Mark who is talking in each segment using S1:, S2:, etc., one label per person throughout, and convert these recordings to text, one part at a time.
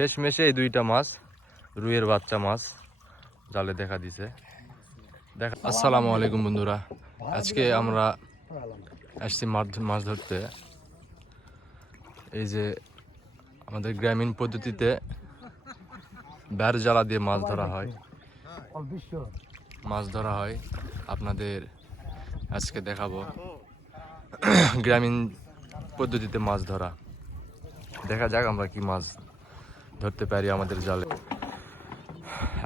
S1: শেষ মেশে এই দুইটা মাছ, রুইয়ের বাচ্চা মাছ, জালে দেখা দিছে। দেখা আসসালামু আলাইকুম বন্ধুরা। আজকে আমরা আসছি মাছ মাছ ধরতে। এই যে আমাদের গ্রামীণ পদ্ধতিতে ব্যার জ্বালা দিয়ে মাছ ধরা হয়। মাছ ধরা হয়। আপনাদের আজকে দেখাবো। গ্রামীণ পদ্ধতিতে মাছ ধরা। দেখা যাক আমরা কি মাছ ধরতে পারি আমাদের জালে।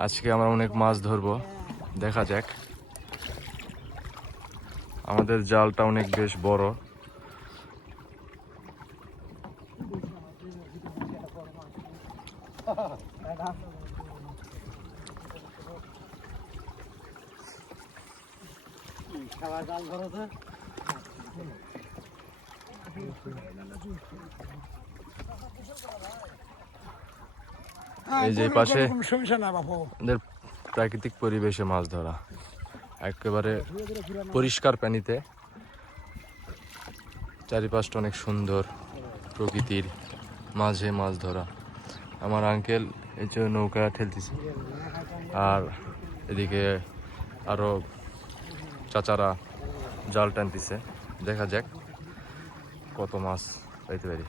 S1: আজকে আমরা অনেক মাছ ধরবো। দেখা যাক। আমাদের জালটা অনেক বেশ বড়। এই যে পাশে আমাদের প্রাকৃতিক পরিবেশে মাছ ধরা। একেবারে পরিষ্কার পানিতে। চারিপাশটা অনেক সুন্দর প্রকৃতির মাঝে মাছ ধরা। আমার আঙ্কেল এই যে নৌকা ঠেলতেছে। আর এদিকে আরও চাচারা জাল টানতেছে। দেখা যাক কত মাছ পাইতে পারি।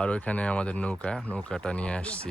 S1: আর ওইখানে আমাদের নৌকা নৌকাটা নিয়ে আসছি।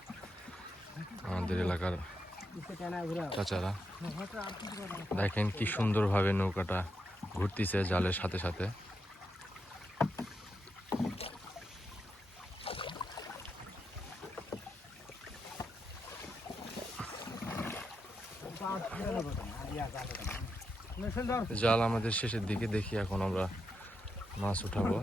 S1: আমাদের এলাকার চাচারা। দেখেন কি সুন্দরভাবে নৌকাটা ঘুরতিছে জালের সাথে সাথে। জাল আমাদের শেষের দিকে দেখি এখন আমরা মাছ উঠাবো।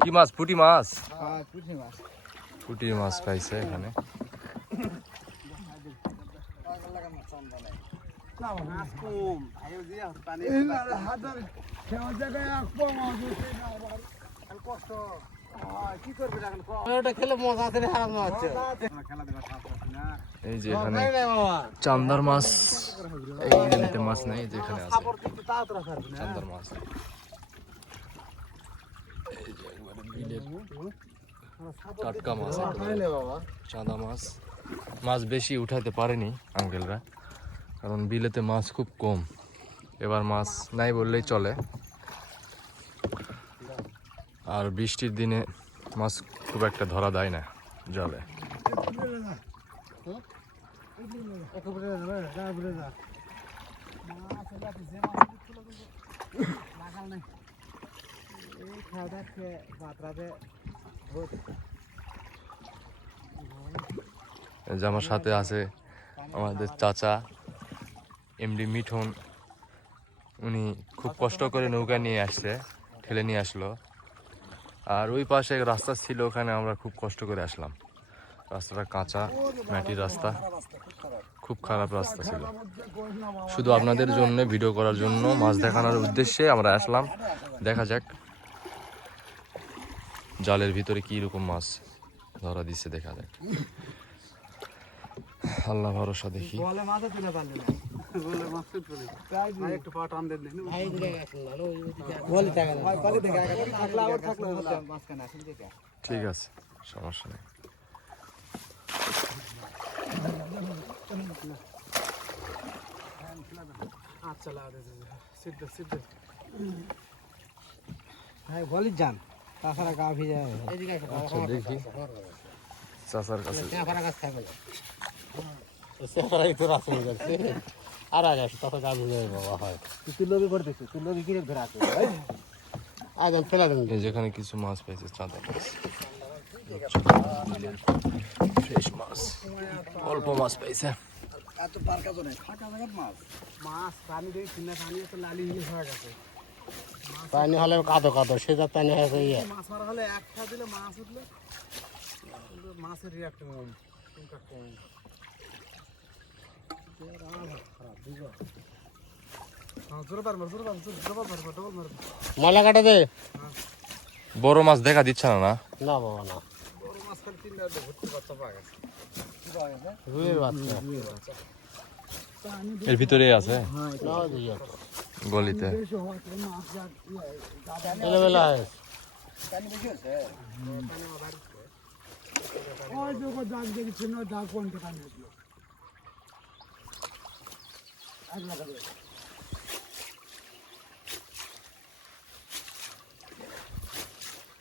S1: কি মাছ পুটি মাছ? পুটি মাছ। পাইছে এখানে।
S2: খেলে
S1: এই যে এখানে চান্দার মাছ এই মাছ নেই যেখানে আছে। চান্দার মাছ। এই যে একবারে বিলের টাটকা মাছ চাঁদা মাছ। মাছ বেশি উঠাতে পারেনি আঙ্কেলরা কারণ বিলেতে মাছ খুব কম। এবার মাছ নাই বললেই চলে। আর বৃষ্টির দিনে মাছ খুব একটা ধরা দেয় না জলে। আমার সাথে আছে আমাদের চাচা, এমডি মিঠুন। উনি খুব কষ্ট করে নৌকা নিয়ে আসছে, ঠেলে নিয়ে আসলো। আর ওই পাশে রাস্তা ছিল, ওখানে আমরা খুব কষ্ট করে আসলাম। রাস্তাটা কাঁচা, মাটির রাস্তা। খুব খারাপ রাস্তা ছিল। শুধু আপনাদের জন্য ভিডিও করার জন্য, মাছ দেখানোর উদ্দেশ্যে আমরা আসলাম। দেখা যাক, জালের ভিতরে কি রকম মাছ ধরা দিচ্ছে দেখা যাক। আল্লাহ ভরসা দেখি।
S2: বলে মাথা তুলে পারলি না বলে মাছ তুলে আর একটু পা টান দেন দেখুন ভাই দিকে গেছিল ওই দিকে বলি টাকা ভাই বলি টাকা থাকলে আবার থাকলে মাঝখানে আসেন দেখে
S1: ঠিক আছে, সমস্যা নেই।
S2: আচ্ছা লাগা দে সিদ্ধ সিদ্ধ ভাই বলি যান তাছাড়া গা ভিজে এদিকে
S1: আচ্ছা দেখি। চাচার কাছে।
S2: ক্যামেরা কাছে থাকবে
S3: সেপারাই তো রাস্তা হয়ে যাচ্ছে আর আগে তখন আমি বাবা হয়।
S2: তুই লবি করতেছিস তুই লবি কিরে ধরে আছে
S3: আজ ফেলা দেন।
S1: যেখানে কিছু মাছ পাইছে চাঁদা মাছ। অল্প মাছ
S2: এত নাই ফাঁকা জায়গার মাছ। মাছ পানি দিয়ে কিনা পানি তো লালি হিলে হয়ে গেছে।
S3: পানি হলে কাদো কাদো সে যা পানি হয়েছে ইয়ে।
S2: মাছ মারা হলে এক খা দিলে মাছ উঠলে মাছের রিয়াক্ট কম কম।
S3: ময়লা কাটা দে।
S1: বড় মাছ দেখা দিচ্ছে না না?
S3: না বাবা না।
S2: বড় মাছ খালি তিনটা ভর্তি বাচ্চা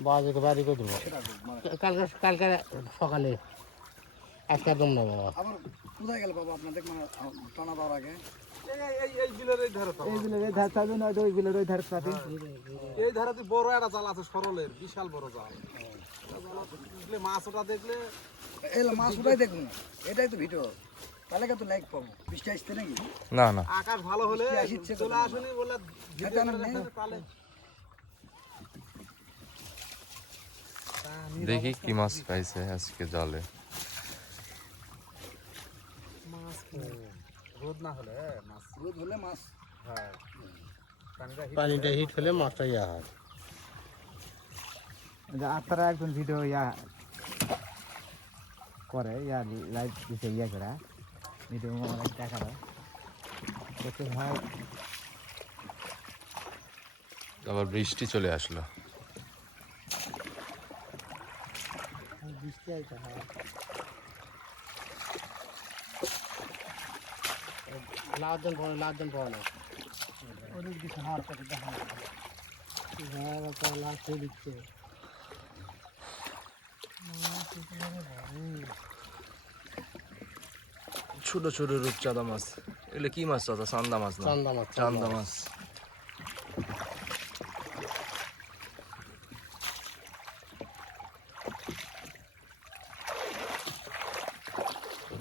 S3: বাজে বাড়ি করে দেবো? কালকে কালকে সকালে। আজকে একদম না বাবা।
S2: আবার কোথায় গেল বাবা আপনার? দেখবেন টানা পাওয়ার আগে।
S4: এই এই বিলের এই ধারে
S5: এই বিলের এই ধার থাকবে ওই বিলের ওই ধার পাতি
S4: এই ধারাতে বড় একটা জাল আছে সরলের বিশাল বড় জাল। দেখলে মাছ ওটা দেখলে
S2: এলা মাছ উঠাই দেখুন। এটাই তো ভিডিও। তাহলে তো লাইক পাবো। বৃষ্টি আসছে নাকি?
S1: না না।
S4: আকাশ ভালো হলে
S2: তো
S4: চলে আসুনি বলে
S2: খেতে আনেন
S4: তাহলে
S1: দেখি কি মাছ পাইছে আজকে জালে।
S4: মাছ রোদ না হলে মাছ।
S2: রোদ হলে মাছ।
S4: হ্যাঁ। পানিটা হিট
S3: হলে মাছটা ইয়া হয়।
S5: আপনারা একজন ভিডিও ইয়া করে ইয়া লাইভ ইয়া করে। ভিডিও আমার দেখা দেখতে ভাই
S1: আবার বৃষ্টি চলে আসলো।
S3: বৃষ্টি আইতে হয়। লাভজন পড়ে লাভজন পড়ে না।
S5: অনেক কিছু হাত থেকে দেখা
S3: হ্যাঁ বাবা লাভ খেয়ে দিচ্ছে
S1: ছোট ছোট রূপচাঁদা মাছ এগুলো কি মাছ চাচা চান্দা মাছ না
S3: চান্দা মাছ
S1: চান্দা মাছ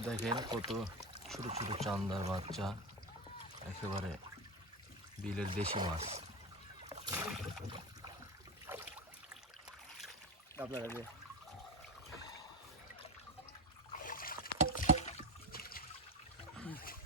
S1: দেখেন কত ছোট ছোট চান্দার বাচ্চা একেবারে বিলের দেশি মাছ
S2: আপনারা যে
S3: ইয়া দেখো সুন্দর
S2: ভালো লাগবে
S5: হ্যাঁ হ্যাঁ
S3: ওই যে নেই সে যে ইয়া ওগুলো মাছ আর বাবা
S5: মাছ উঠলে মারাও আচ্ছা ইয়া মাছ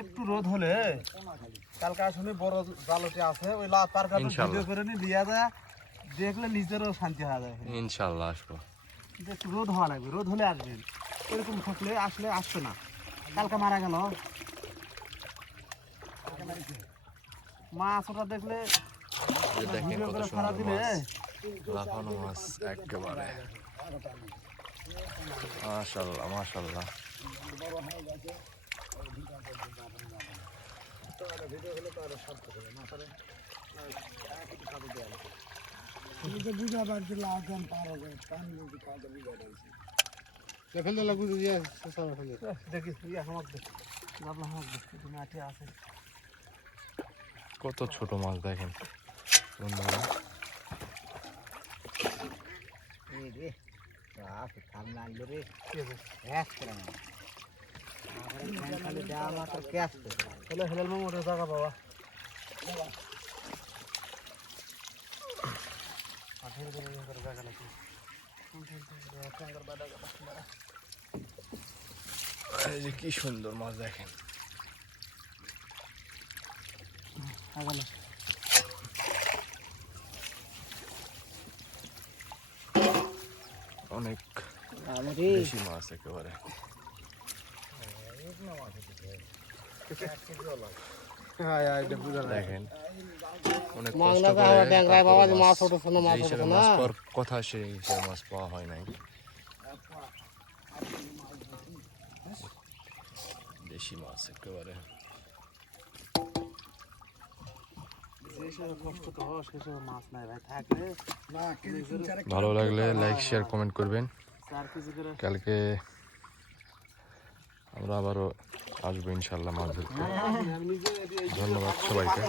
S5: একটু রোদ হলে
S4: কালকে আসলে বড় জালটি আছে ওই লা তার কাছে ভিডিও করে নি লিয়া যায় দেখলে নিজেরও শান্তি হয়ে যায়।
S1: ইনশাল্লাহ আসব।
S5: একটু রোদ হওয়া লাগবে রোদ হলে আসবেন এরকম থাকলে আসলে আসবে না। কালকে মারা গেল। মাছ ওটা দেখলে
S1: দেখেন কত সুন্দর
S5: দিলে
S1: মাছ। লাফানো মাছ একেবারে। মাশাল্লাহ মাশাল্লাহ
S5: ইয়া আছে।
S1: কত ছোট মাছ দেখেন। বন্ধুরা।
S5: ঠান্ডা লাগল রে। এক করে না। খালি দেওয়া মাত্র ক্যাশ
S4: হেলে হেলে মোটর জায়গা বাবা
S1: এই যে কি সুন্দর মাছ দেখেন। অনেক বেশি মাছ একেবারে। দেখেন অনেক কষ্ট করে
S3: মাছ মাছ
S1: যে হিসেবে
S3: না।
S1: মাছ পাওয়ার কথা সেই হিসেবে মাছ পাওয়া হয় নাই। দেশি মাছ একেবারে
S4: যেসব কষ্ট তো সেসব মাছ নাই ভাই থাকলে
S1: ভালো লাগলে লাইক শেয়ার কমেন্ট করবেন। কালকে আমরা আবারও আসব ইনশাল্লাহ মাছ ধরতে। ধন্যবাদ সবাইকে।